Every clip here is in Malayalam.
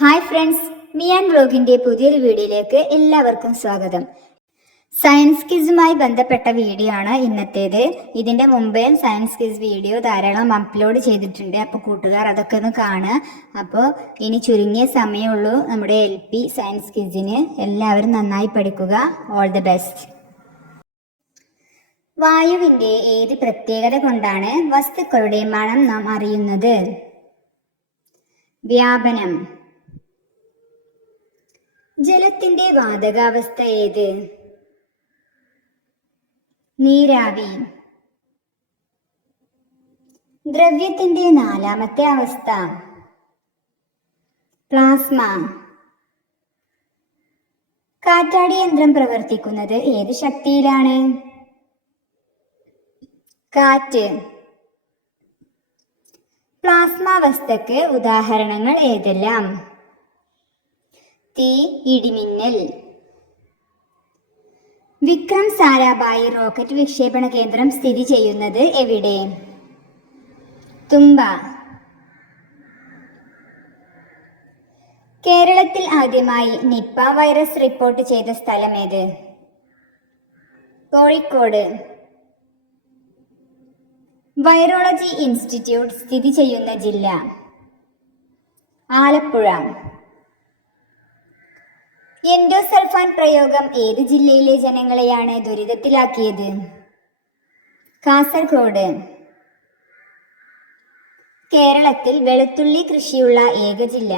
ഹായ് ഫ്രണ്ട്സ്, മിയാൻ വ്ലോഗിന്റെ പുതിയൊരു വീഡിയോയിലേക്ക് എല്ലാവർക്കും സ്വാഗതം. സയൻസ് ക്വിസുമായി ബന്ധപ്പെട്ട വീഡിയോ ആണ് ഇന്നത്തേത്. ഇതിന്റെ മുമ്പേ സയൻസ് ക്വിസ് വീഡിയോ ധാരാളം അപ്ലോഡ് ചെയ്തിട്ടുണ്ട്. അപ്പോൾ കൂട്ടുകാർ അതൊക്കെ ഒന്ന് കാണുക. അപ്പോൾ ഇനി ചുരുങ്ങിയ സമയമുള്ളൂ നമ്മുടെ LP സയൻസ് ക്വിസിന്. എല്ലാവരും നന്നായി പഠിക്കുക. All the best. വായുവിന്റെ ഏത് പ്രത്യേകത കൊണ്ടാണ് വസ്തുക്കളുടെ മണം നാം അറിയുന്നത്? വ്യാപനം. ജലത്തിന്റെ വാതകാവസ്ഥ ഏത്? നീരാവി. ദ്രവ്യത്തിന്റെ നാലാമത്തെ അവസ്ഥ? പ്ലാസ്മ. കാറ്റാടി യന്ത്രം പ്രവർത്തിക്കുന്നത് ഏത് ശക്തിയിലാണ്? കാറ്റ്. പ്ലാസ്മാവസ്ഥക്ക് ഉദാഹരണങ്ങൾ ഏതെല്ലാം? തീ, ഇടിമിന്നൽ. വിക്രം സാരാഭായി റോക്കറ്റ് വിക്ഷേപണ കേന്ദ്രം സ്ഥിതി ചെയ്യുന്നത് എവിടെ? തുമ്പ. കേരളത്തിൽ ആദ്യമായി നിപ്പ വൈറസ് റിപ്പോർട്ട് ചെയ്ത സ്ഥലം ഏത്? കോഴിക്കോട്. വൈറോളജി ഇൻസ്റ്റിറ്റ്യൂട്ട് സ്ഥിതി ചെയ്യുന്ന ജില്ല? ആലപ്പുഴ. എൻഡോസൾഫാൻ പ്രയോഗം ഏത് ജില്ലയിലെ ജനങ്ങളെയാണ് ദുരിതത്തിലാക്കിയത്? കാസർഗോഡ്. കേരളത്തിൽ വെളുത്തുള്ളി കൃഷിയുള്ള ഏക ജില്ല?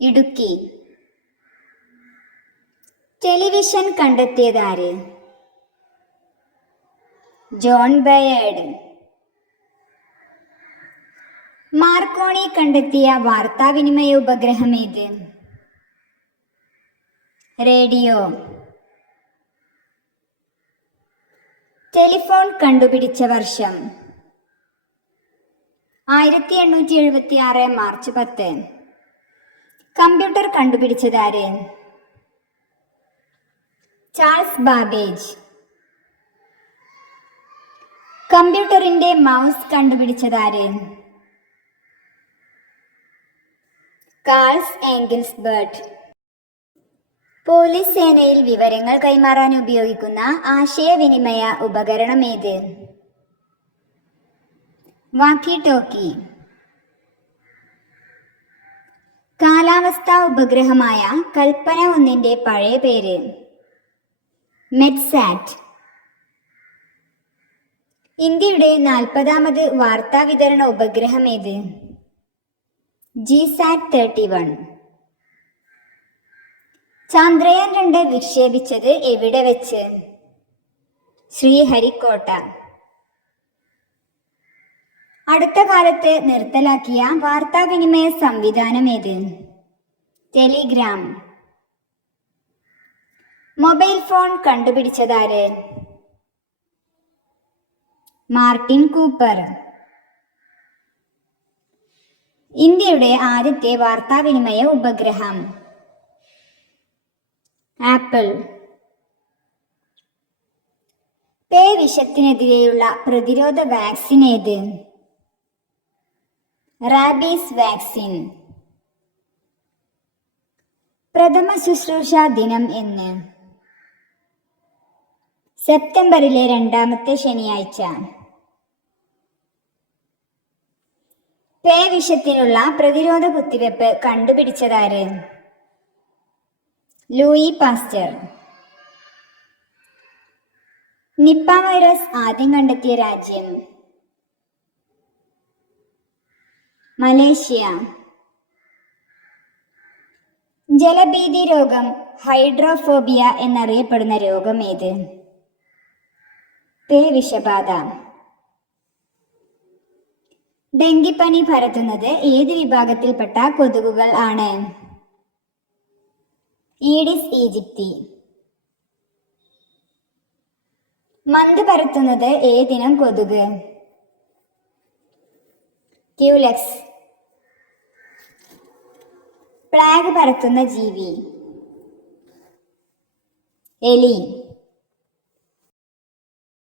ഇടുക്കി. ടെലിവിഷൻ കണ്ടെത്തിയതാര്? John Baird. മാർക്കോണി കണ്ടെത്തിയ വാർത്താവിനിമയ ഉപഗ്രഹം ഏത്? റേഡിയോ. ടെലിഫോൺ കണ്ടുപിടിച്ച വർഷം? 1876 മാർച്ച് 10. കമ്പ്യൂട്ടർ കണ്ടുപിടിച്ചതാര്? Charles Babbage. കമ്പ്യൂട്ടറിന്റെ മൗസ് കണ്ടുപിടിച്ചതാര്? Carls Engelbart. പോലീസ് സേനയിൽ വിവരങ്ങൾ കൈമാറാൻ ഉപയോഗിക്കുന്ന ആശയവിനിമയ ഉപകരണം ഏത്? വാക്കി ടോക്കി. കാലാവസ്ഥാ ഉപഗ്രഹമായ കൽപ്പന 1ന്റെ പഴയ പേര്? മെറ്റ്സാറ്റ്. ഇന്ത്യയുടെ 40ാമത് വാർത്താ വിതരണ ഉപഗ്രഹം ഏത്? ജിസാറ്റ് 31. ചന്ദ്രയാൻ 2 വിക്ഷേപിച്ചത് എവിടെ വെച്ച്? ശ്രീഹരിക്കോട്ട. അടുത്ത കാലത്ത് നിർത്തലാക്കിയ വാർത്താവിനിമയ സംവിധാനം ഏത്? ടെലിഗ്രാം. മൊബൈൽ ഫോൺ കണ്ടുപിടിച്ചതാര്? Martin Cooper. ഇന്ത്യയുടെ ആദ്യത്തെ വാർത്താവിനിമയ ഉപഗ്രഹം? ആപ്പിൾ. പേവിഷത്തിനെതിരെയുള്ള പ്രതിരോധ വാക്സിൻ ഏത്? Rabies vaccine. പ്രഥമ ശുശ്രൂഷ ദിനം എന്ന്? സെപ്റ്റംബറിലെ 2ാമത്തെ ശനിയാഴ്ച. പേവിഷത്തിനുള്ള പ്രതിരോധ കുത്തിവെപ്പ് കണ്ടുപിടിച്ചതാര്? Louis Pasteur. നിപ്പ വൈറസ് ആദ്യം കണ്ടെത്തിയ രാജ്യം? മലേഷ്യ. ജലഭീതി രോഗം ഹൈഡ്രോഫോബിയ എന്നറിയപ്പെടുന്ന രോഗം ഏത്? പേവിഷബാധ. ഡെങ്കിപ്പനി പരത്തുന്നത് ഏത് വിഭാഗത്തിൽപ്പെട്ട കൊതുകുകൾ ആണ്? ഈഡിസ് ഈജിപ്തി. മന്ത് പരത്തുന്നത് ഏതിനം കൊതുക്? ക്യൂലെക്സ്. പ്ലാഗ് പരത്തുന്ന ജീവി? എലി.